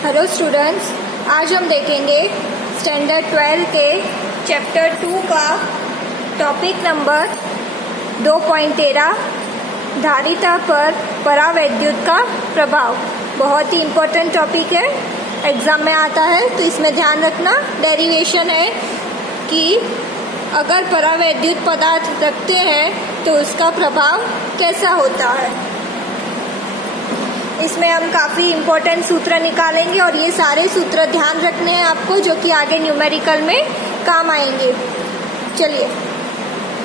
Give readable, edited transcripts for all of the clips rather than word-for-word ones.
Hello students, आज हम देखेंगे स्टैंडर्ड 12 के चैप्टर 2 का टॉपिक नंबर 2.13 धारिता पर परावैद्युत का प्रभाव। बहुत ही इम्पोर्टेंट टॉपिक है, एग्जाम में आता है, तो इसमें ध्यान रखना। डेरिवेशन है कि अगर परावैद्युत पदार्थ रखते हैं तो उसका प्रभाव कैसा होता है। इसमें हम काफ़ी इम्पोर्टेंट सूत्र निकालेंगे और ये सारे सूत्र ध्यान रखने हैं आपको, जो कि आगे न्यूमेरिकल में काम आएंगे। चलिए,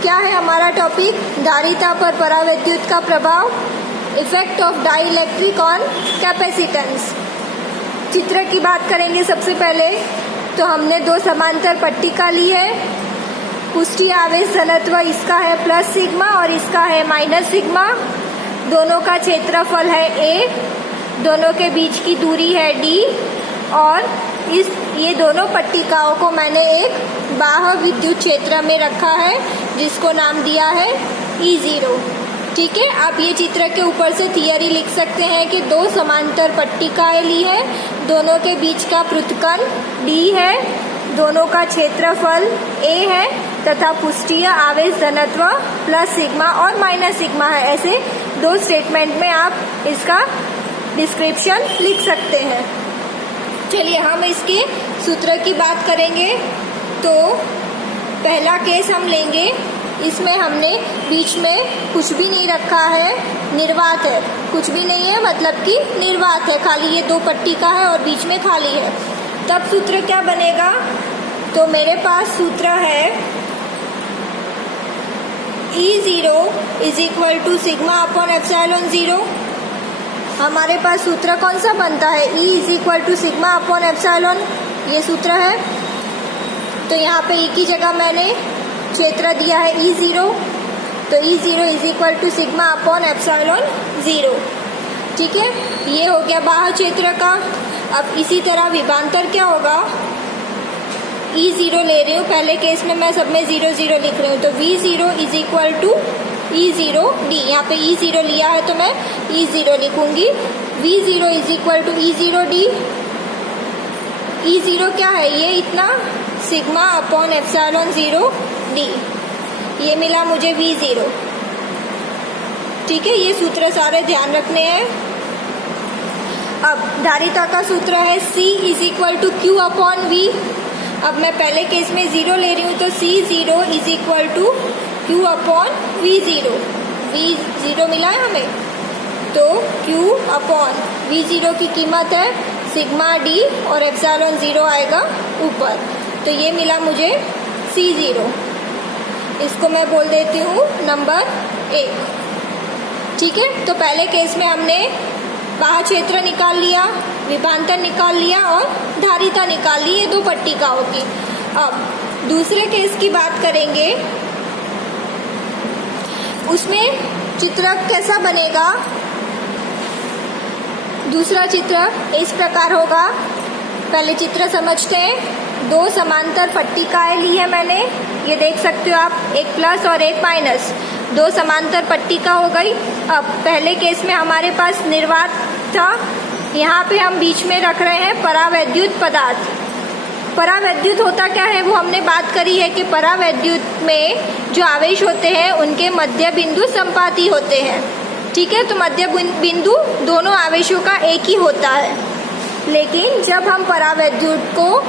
क्या है हमारा टॉपिक? धारिता पर परावैद्युत का प्रभाव, effect of dielectric on capacitance. चित्र की बात करेंगे सबसे पहले। तो हमने दो समांतर पट्टिका ली है। पुष्टि आवेश घनत्व इसका है प्लस सिग्मा और इसका है माइनस सिग्मा। दोनों का क्षेत्रफल है a, दोनों के बीच की दूरी है d, और ये दोनों पट्टिकाओं को मैंने एक बाह्य विद्युत क्षेत्र में रखा है, जिसको नाम दिया है E0। ठीक है, आप ये चित्र के ऊपर से थियरी लिख सकते हैं कि दो समांतर पट्टिकाएं ली है, दोनों के बीच का पृथ्थकण d है, दोनों का क्षेत्रफल a है तथा पुष्टीय आवेश घनत्व प्लस सिग्मा और माइनस सिग्मा है। ऐसे दो स्टेटमेंट में आप इसका डिस्क्रिप्शन लिख सकते हैं। चलिए, हम इसके सूत्र की बात करेंगे। तो पहला केस हम लेंगे, इसमें हमने बीच में कुछ भी नहीं रखा है, निर्वात है। कुछ भी नहीं है मतलब कि निर्वात है, खाली ये दो पट्टिका है और बीच में खाली है। तब सूत्र क्या बनेगा? तो मेरे पास सूत्र है E0 is equal to sigma upon epsilon 0। हमारे पास सूत्र कौन सा बनता है? E is equal to sigma upon epsilon, ये सूत्र है। तो यहाँ पे E की जगह मैंने क्षेत्र दिया है E0, तो E0 is equal to sigma upon epsilon 0। ठीक है, ये हो गया बाह्य क्षेत्र का। अब इसी तरह विभांतर क्या होगा? E0 ले रही हूँ, पहले केस में मैं सब में 0 0 लिख रही हूँ, तो V0 is equal to E0D। यहाँ पे E0 लिया है तो मैं E0 लिखूंगी। V0 is equal to E0D। E0 क्या है? ये इतना सिग्मा अपॉन एप्सिलॉन 0D, ये मिला मुझे V0। ठीक है, ये सूत्र सारे ध्यान रखने हैं। अब धारिता का सूत्र है C is equal to Q upon V। अब मैं पहले केस में 0 ले रही हूँ, तो C0 is equal to Q upon V0। V0 मिला है हमें, तो Q अपॉन V0 की कीमत है सिग्मा D और एप्सिलॉन 0 आएगा ऊपर, तो ये मिला मुझे C0। इसको मैं बोल देती हूँ नंबर 1। ठीक है, तो पहले केस में हमने बाह्य क्षेत्र निकाल लिया, विभांतर निकाल लिया और धारिता निकाल ली, ये दो पट्टिकाओं की। अब दूसरे केस की बात करेंगे, उसमें चित्र कैसा बनेगा? दूसरा चित्र इस प्रकार होगा। पहले चित्र समझते हैं। दो समांतर पट्टिकाएं ली है मैंने, ये देख सकते हो आप, एक प्लस और एक माइनस, दो समांतर पट्टिका हो गई। अब पहले केस में हमारे पास निर्वात था, यहाँ पे हम बीच में रख रहे हैं परावैद्युत पदार्थ। परावैद्युत होता क्या है वो हमने बात करी है कि परावैद्युत में जो आवेश होते हैं उनके मध्य बिंदु संपाती होते हैं। ठीक है, तो मध्य बिंदु दोनों आवेशों का एक ही होता है। लेकिन जब हम परावैद्युत को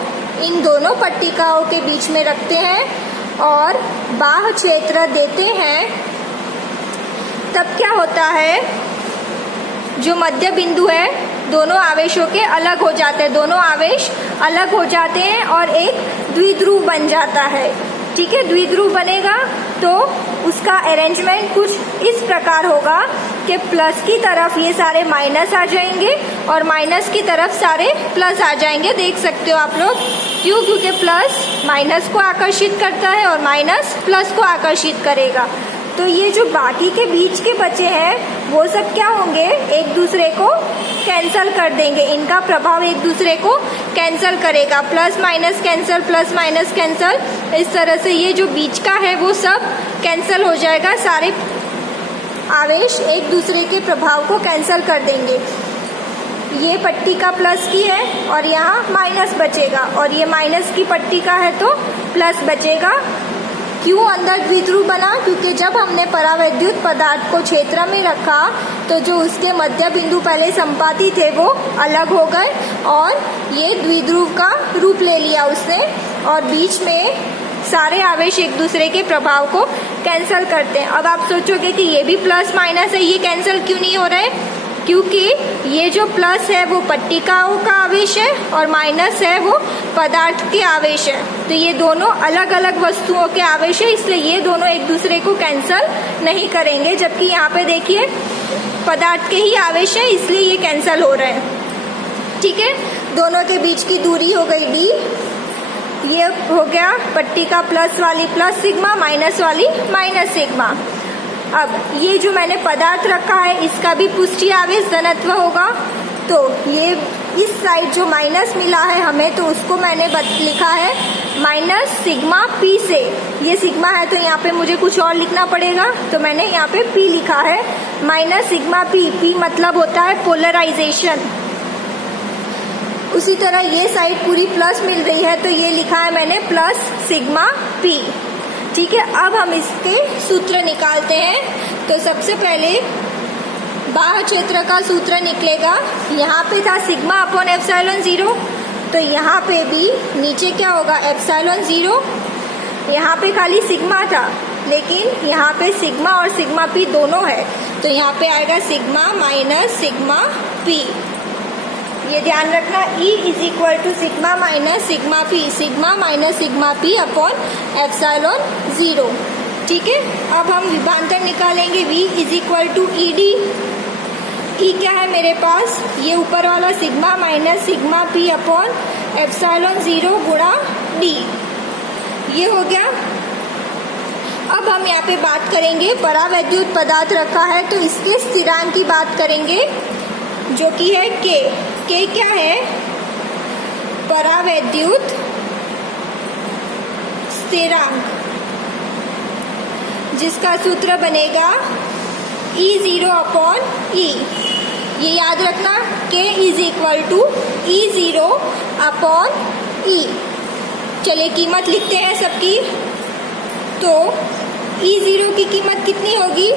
इन दोनों पट्टिकाओं के बीच में रखते हैं और बाह्य क्षेत्र देते हैं, तब क्या होता है? जो मध्य बिंदु है दोनों आवेशों के अलग हो जाते हैं, दोनों आवेश अलग हो जाते हैं और एक द्विध्रुव बन जाता है। ठीक है, द्विध्रुव बनेगा तो उसका अरेंजमेंट कुछ इस प्रकार होगा कि प्लस की तरफ ये सारे माइनस आ जाएंगे और माइनस की तरफ सारे प्लस आ जाएंगे। देख सकते हो आप लोग, क्यों? क्योंकि प्लस माइनस को आकर्षित करता है और माइनस प्लस को आकर्षित करेगा। तो ये जो बाकी के बीच के बचे हैं वो सब क्या होंगे? एक दूसरे को कैंसल कर देंगे, इनका प्रभाव एक दूसरे को कैंसल करेगा। Plus minus cancel, plus minus cancel, इस तरह से ये जो बीच का है वो सब कैंसल हो जाएगा। सारे आवेश एक दूसरे के प्रभाव को कैंसल कर देंगे। ये पट्टी का प्लस की है और यहाँ माइनस बचेगा, और ये माइनस की पट्टी का है तो प्लस बचेगा। क्यों अंदर द्विध्रुव बना? क्योंकि जब हमने परावैद्युत पदार्थ को क्षेत्र में रखा तो जो उसके मध्य बिंदु पहले संपाती थे वो अलग हो गए और ये द्विध्रुव का रूप ले लिया उसने, और बीच में सारे आवेश एक दूसरे के प्रभाव को कैंसिल करते हैं। अब आप सोचोगे कि ये भी प्लस माइनस है, ये कैंसिल क्यों नहीं हो रहे? क्योंकि ये जो प्लस है वो पट्टिकाओं का आवेश है और माइनस है वो पदार्थ के आवेश है। तो ये दोनों अलग अलग वस्तुओं के आवेश है, इसलिए ये दोनों एक दूसरे को कैंसिल नहीं करेंगे। जबकि यहाँ पे देखिए पदार्थ के ही आवेश है, इसलिए ये कैंसिल हो रहे हैं। ठीक है, दोनों के बीच की दूरी हो गई d। ये हो गया पट्टिका प्लस वाली प्लस सिग्मा, माइनस वाली माइनस सिग्मा। अब ये जो मैंने पदार्थ रखा है इसका भी पुष्टि आवेश धनत्व होगा, तो ये इस साइड जो माइनस मिला है हमें तो उसको मैंने लिखा है माइनस सिग्मा पी से। ये सिग्मा है तो यहाँ पे मुझे कुछ और लिखना पड़ेगा, तो मैंने यहाँ पे पी लिखा है माइनस सिग्मा पी। पी मतलब होता है पोलराइजेशन। उसी तरह ये साइड पूरी प्लस मिल रही है तो ये लिखा है मैंने प्लस सिग्मा पी। ठीक है, अब हम इसके सूत्र निकालते हैं। तो सबसे पहले बाह्य क्षेत्र का सूत्र निकलेगा। यहाँ पे था सिग्मा अपॉन एप्सिलॉन 0, तो यहाँ पे भी नीचे क्या होगा एप्सिलॉन 0। यहाँ पे खाली सिग्मा था लेकिन यहाँ पे सिग्मा और सिग्मा पी दोनों है, तो यहाँ पे आएगा सिग्मा माइनस सिग्मा पी। ये ध्यान रखना, E is equal to sigma minus sigma P, sigma minus sigma P upon epsilon 0। ठीक है, अब हम विभांतर निकालेंगे। V is equal to E D. E क्या है मेरे पास? ये ऊपर वाला sigma minus sigma P upon epsilon 0 गुणा डी। ये हो गया। अब हम यहाँ पे बात करेंगे, परावैद्युत पदार्थ रखा है तो इसके स्थिरांक की बात करेंगे जो कि है K। K क्या है? परावैद्युत स्थिरांक, जिसका सूत्र बनेगा E0 अपॉन E। ये याद रखना, K is equal to E0 upon E। चलिए कीमत लिखते हैं सबकी। तो E0 की कीमत कितनी होगी?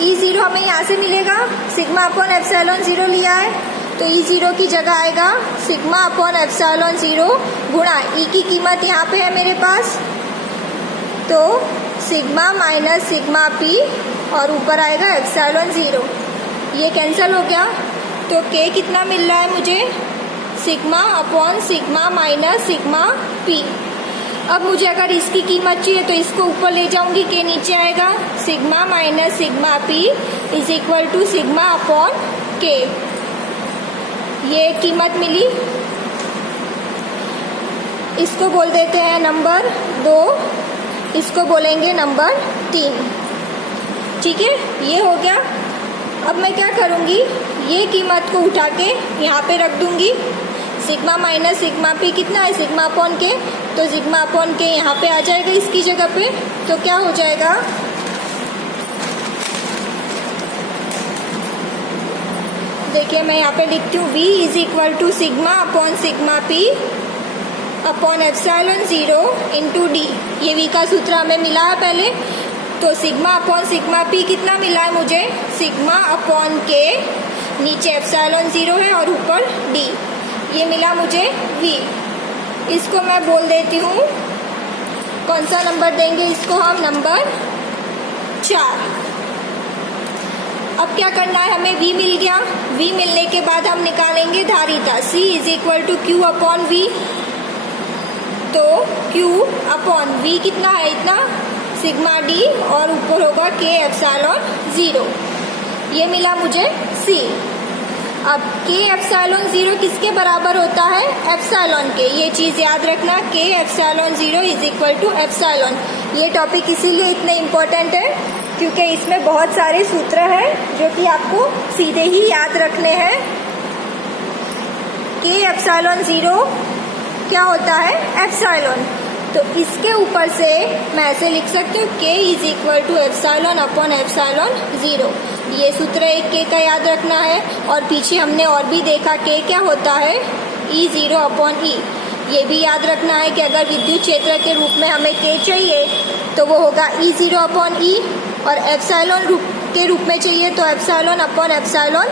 E0 हमें यहाँ से मिलेगा, सिग्मा अपॉन एप्सिलॉन 0 लिया है तो E0 की जगह आएगा सिग्मा अपॉन एप्सिलॉन 0 गुणा E की कीमत यहाँ पे है मेरे पास, तो सिग्मा माइनस सिग्मा पी और ऊपर आएगा एप्सिलॉन 0। ये कैंसिल हो गया तो K कितना मिल रहा है मुझे? Sigma upon sigma minus sigma P. अब मुझे अगर इसकी कीमत चाहिए तो इसको ऊपर ले जाऊंगी, K नीचे आएगा, sigma minus sigma P is equal to sigma upon K। ये कीमत मिली, इसको बोल देते हैं नंबर 2, इसको बोलेंगे नंबर 3। ठीक है, ये हो गया। अब मैं क्या करूँगी, ये कीमत को उठा के यहाँ पे रख दूंगी। सिग्मा माइनस सिग्मा पी कितना है? सिग्मा अपॉन के, तो सिग्मा अपॉन के यहाँ पे आ जाएगा इसकी जगह पे, तो क्या हो जाएगा? देखिए मैं यहाँ पे लिखती हूँ V is equal to sigma upon sigma P upon epsilon 0 into D. ये V का सूत्र हमें मिला है पहले, तो सिग्मा अपॉन सिग्मा पी कितना मिला है मुझे? सिग्मा अपॉन के, नीचे एप्सिलॉन 0 है और ऊपर डी। ये मिला मुझे V। इसको मैं बोल देती हूँ, कौन सा नंबर देंगे इसको हम? नंबर 4। अब क्या करना है हमें? V मिल गया। V मिलने के बाद हम निकालेंगे धारिता C is equal to Q upon V। तो Q अपॉन V कितना है? इतना सिग्मा D और ऊपर होगा K एप्सिलॉन 0। ये मिला मुझे C। अब K एप्सिलॉन 0 किसके बराबर होता है? एप्सिलॉन के। ये चीज़ याद रखना, K epsilon 0 is equal to epsilon. ये टॉपिक इसीलिए इतने इम्पोर्टेंट है क्योंकि इसमें बहुत सारे सूत्र हैं जो कि आपको सीधे ही याद रखने हैं। K एप्सिलॉन 0 क्या होता है? एप्सिलॉन। तो इसके ऊपर से मैं ऐसे लिख सकती हूँ K is equal to epsilon upon epsilon 0। ये सूत्र एक K का याद रखना है। और पीछे हमने और भी देखा K क्या होता है, E0 अपॉन E। ये भी याद रखना है कि अगर विद्युत क्षेत्र के रूप में हमें K चाहिए तो वो होगा E0 अपॉन E, और एप्सिलॉन के रूप में चाहिए तो एप्सिलॉन अपॉन एप्सिलॉन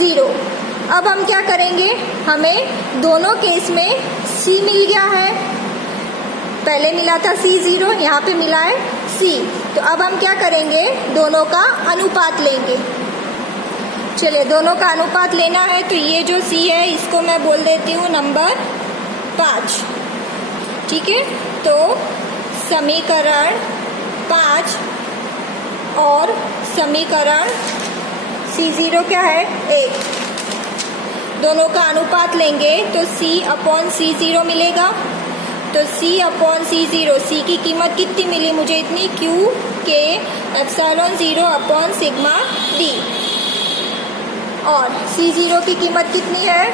0। अब हम क्या करेंगे, हमें दोनों केस में C मिल गया है। पहले मिला था C0, यहाँ पे मिला है C। तो अब हम क्या करेंगे, दोनों का अनुपात लेंगे। चलिए, दोनों का अनुपात लेना है तो ये जो C है इसको मैं बोल देती हूँ नंबर 5। ठीक है, तो समीकरण 5 और समीकरण C0 क्या है, 1। दोनों का अनुपात लेंगे तो C अपॉन C0 मिलेगा। तो C अपॉन C0, C की कीमत कितनी मिली मुझे, इतनी Q K epsilon 0 upon sigma D। और C0 की कीमत कितनी है,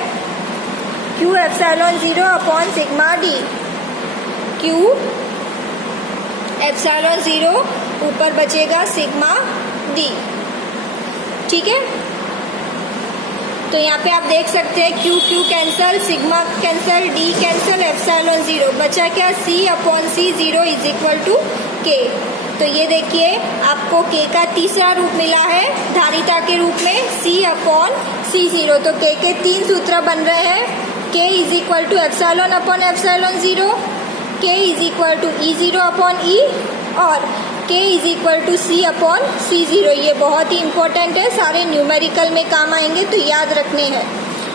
Q epsilon 0 upon sigma D। Q epsilon 0 ऊपर बचेगा सिग्मा D। ठीक है, तो यहाँ पे आप देख सकते हैं Q Q cancel, sigma cancel, D cancel, epsilon 0 बचा क्या, C upon C0 is equal to K। तो ये देखिए आपको K का तीसरा रूप मिला है धारिता के रूप में, C अपॉन C0। तो K के 3 सूत्र बन रहे हैं, K is equal to epsilon upon epsilon 0, K is equal to E0 upon E, और K is equal to C upon C0। ये बहुत ही इंपॉर्टेंट है, सारे न्यूमेरिकल में काम आएंगे तो याद रखने हैं।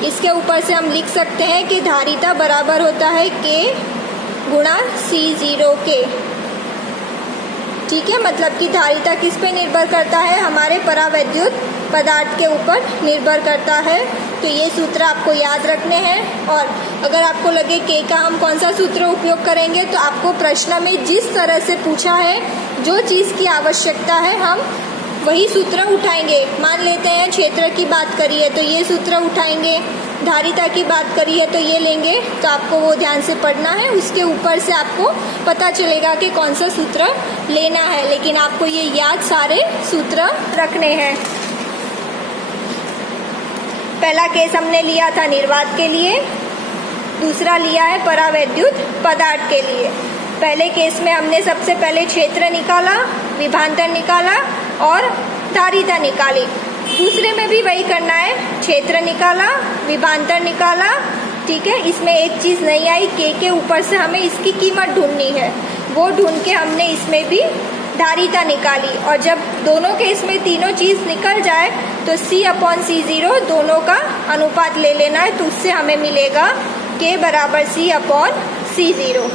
इसके ऊपर से हम लिख सकते हैं कि धारिता बराबर होता है K गुणा C0 के। ठीक है, मतलब कि धारिता किस पे निर्भर करता है, हमारे परावैद्युत पदार्थ के ऊपर निर्भर करता है। तो ये सूत्र आपको याद रखने हैं। और अगर आपको लगे K का हम कौन सा सूत्र उपयोग करेंगे, तो आपको प्रश्न में जिस तरह से पूछा है, जो चीज़ की आवश्यकता है, हम वही सूत्र उठाएंगे। मान लेते हैं क्षेत्र की बात करिए तो ये सूत्र उठाएंगे, धारिता की बात करिए तो ये लेंगे। तो आपको वो ध्यान से पढ़ना है, उसके ऊपर से आपको पता चलेगा कि कौन सा सूत्र लेना है। लेकिन आपको ये याद सारे सूत्र रखने हैं। पहला केस हमने लिया था निर्वात के लिए, दूसरा लिया है परावैद्युत पदार्थ के लिए। पहले केस में हमने सबसे पहले क्षेत्र निकाला, विभवांतर निकाला और धारिता निकाली। दूसरे में भी वही करना है, क्षेत्र निकाला, विभवांतर निकाला। ठीक है, इसमें एक चीज़ नहीं आई, K के ऊपर से हमें इसकी कीमत ढूंढनी है, वो ढूंढ के हमने इसमें भी धारिता निकाली। और जब दोनों केस में तीनों चीज़ निकल जाए तो C अपॉन C0 दोनों का अनुपात ले लेना है, तो उससे हमें मिलेगा K बराबर C अपॉन C0।